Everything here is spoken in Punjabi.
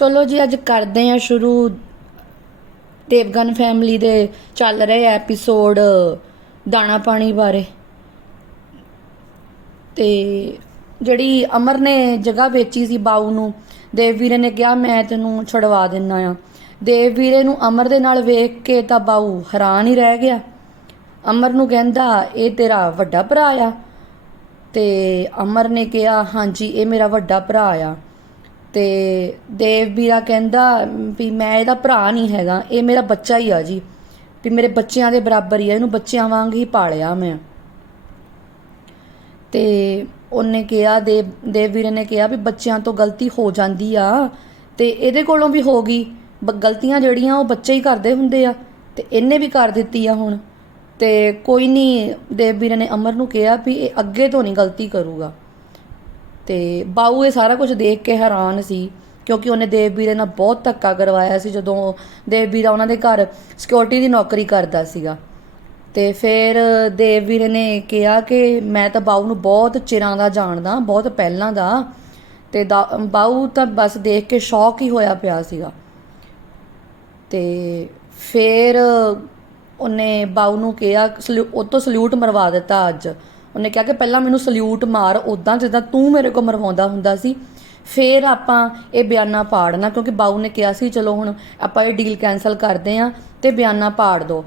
ਚਲੋ ਜੀ, ਅੱਜ ਕਰਦੇ ਆ ਸ਼ੁਰੂ। ਦੇਵਗਨ ਫੈਮਿਲੀ ਦੇ ਚੱਲ ਰਹੇ ਐਪੀਸੋਡ ਦਾਣਾ ਪਾਣੀ ਬਾਰੇ। ਤੇ ਜਿਹੜੀ ਅਮਰ ਨੇ ਜਗ੍ਹਾ ਵੇਚੀ ਸੀ ਬਾਊ ਨੂੰ, ਦੇਵ ਵੀਰੇ ਨੇ ਕਿਹਾ, ਮੈਂ ਤੈਨੂੰ ਛੁਡਵਾ ਦਿੰਨਾ ਆ। ਦੇਵ ਵੀਰੇ ਨੂੰ ਅਮਰ ਦੇ ਨਾਲ ਵੇਖ ਕੇ ਤਾਂ ਬਾਊ ਹੈਰਾਨ ਹੀ ਰਹਿ ਗਿਆ। ਅਮਰ ਨੂੰ ਕਹਿੰਦਾ, ਇਹ ਤੇਰਾ ਵੱਡਾ ਭਰਾ ਆ। ਤੇ ਅਮਰ ਨੇ ਕਿਹਾ, ਹਾਂਜੀ, ਇਹ ਮੇਰਾ ਵੱਡਾ ਭਰਾ ਆ। ਤੇ ਦੇਵ ਵੀਰਾ ਕਹਿੰਦਾ ਵੀ ਮੈਂ ਇਹਦਾ ਭਰਾ ਨਹੀਂ ਹੈਗਾ, ਇਹ ਮੇਰਾ ਬੱਚਾ ਹੀ ਆ ਜੀ। ਵੀ ਮੇਰੇ ਬੱਚਿਆਂ ਦੇ ਬਰਾਬਰ ਹੀ ਆ, ਇਹਨੂੰ ਬੱਚਿਆਂ ਵਾਂਗ ਹੀ ਪਾਲਿਆ ਮੈਂ। ਤੇ ਉਹਨੇ ਕਿਹਾ, ਦੇਵ ਦੇਵ ਵੀਰੇ ਨੇ ਕਿਹਾ ਵੀ ਬੱਚਿਆਂ ਤੋਂ ਗਲਤੀ ਹੋ ਜਾਂਦੀ ਆ, ਤੇ ਇਹਦੇ ਕੋਲੋਂ ਵੀ ਹੋ ਗਈ। ਬ- ਗਲਤੀਆਂ ਜਿਹੜੀਆਂ ਉਹ ਬੱਚੇ ਹੀ ਕਰਦੇ ਹੁੰਦੇ ਆ, ਤੇ ਇਹਨੇ ਵੀ ਕਰ ਦਿੱਤੀ ਆ ਹੁਣ। ਤੇ ਕੋਈ ਨਹੀਂ ਦੇਵ ਵੀਰੇ ਨੇ ਅਮਰ ਨੂੰ ਕਿਹਾ ਵੀ ਇਹ ਅੱਗੇ ਤੋਂ ਨਹੀਂ ਗਲਤੀ ਕਰੂਗਾ। ਤੇ ਬਾਊ ਇਹ ਸਾਰਾ ਕੁਝ ਦੇਖ ਕੇ ਹੈਰਾਨ ਸੀ, ਕਿਉਂਕਿ ਉਹਨੇ ਦੇਵ ਵੀਰੇ ਨਾਲ ਬਹੁਤ ਧੱਕਾ ਕਰਵਾਇਆ ਸੀ, ਜਦੋਂ ਦੇਵ ਵੀਰਾ ਉਹਨਾਂ ਦੇ ਘਰ ਸਿਕਿਉਰਿਟੀ ਦੀ ਨੌਕਰੀ ਕਰਦਾ ਸੀਗਾ। ਤੇ ਫਿਰ ਦੇਵ ਵੀਰੇ ਨੇ ਕਿਹਾ ਕਿ ਮੈਂ ਤਾਂ ਬਾਊ ਨੂੰ ਬਹੁਤ ਚਿਰਾਂ ਦਾ ਜਾਣਦਾ, ਬਹੁਤ ਪਹਿਲਾਂ ਦਾ, ਤੇ ਦਾ- ਬਾਊ ਤਾਂ ਬਸ ਦੇਖ ਕੇ ਸ਼ੌਕ ਹੀ ਹੋਇਆ ਪਿਆ ਸੀਗਾ। ਤੇ ਫਿਰ ਉਹਨੇ ਬਾਊ ਨੂੰ ਕਿਹਾ, ਸਲੂ- ਉਹ ਤੋਂ ਸਲੂਟ ਮਰਵਾ ਦਿੱਤਾ ਅੱਜ। ਉਹਨੇ ਕਿਹਾ ਕਿ ਪਹਿਲਾਂ ਮੈਨੂੰ ਸਲੂਟ ਮਾਰ ਉਦਾਂ ਜਿੱਦਾਂ ਤੂੰ ਮੇਰੇ ਕੋਲ ਮਰਵਾਉਂਦਾ ਹੁੰਦਾ ਸੀ, ਫਿਰ ਆਪਾਂ ਇਹ ਬਿਆਨਾ ਪਾੜਨਾ, ਕਿਉਂਕਿ ਬਾਊ ਨੇ ਕਿਹਾ ਸੀ, ਚਲੋ ਹੁਣ ਆਪਾਂ ਇਹ ਡੀਲ ਕੈਨਸਲ ਕਰਦੇ ਆਂ ਤੇ ਬਿਆਨਾ ਪਾੜ ਦੋ।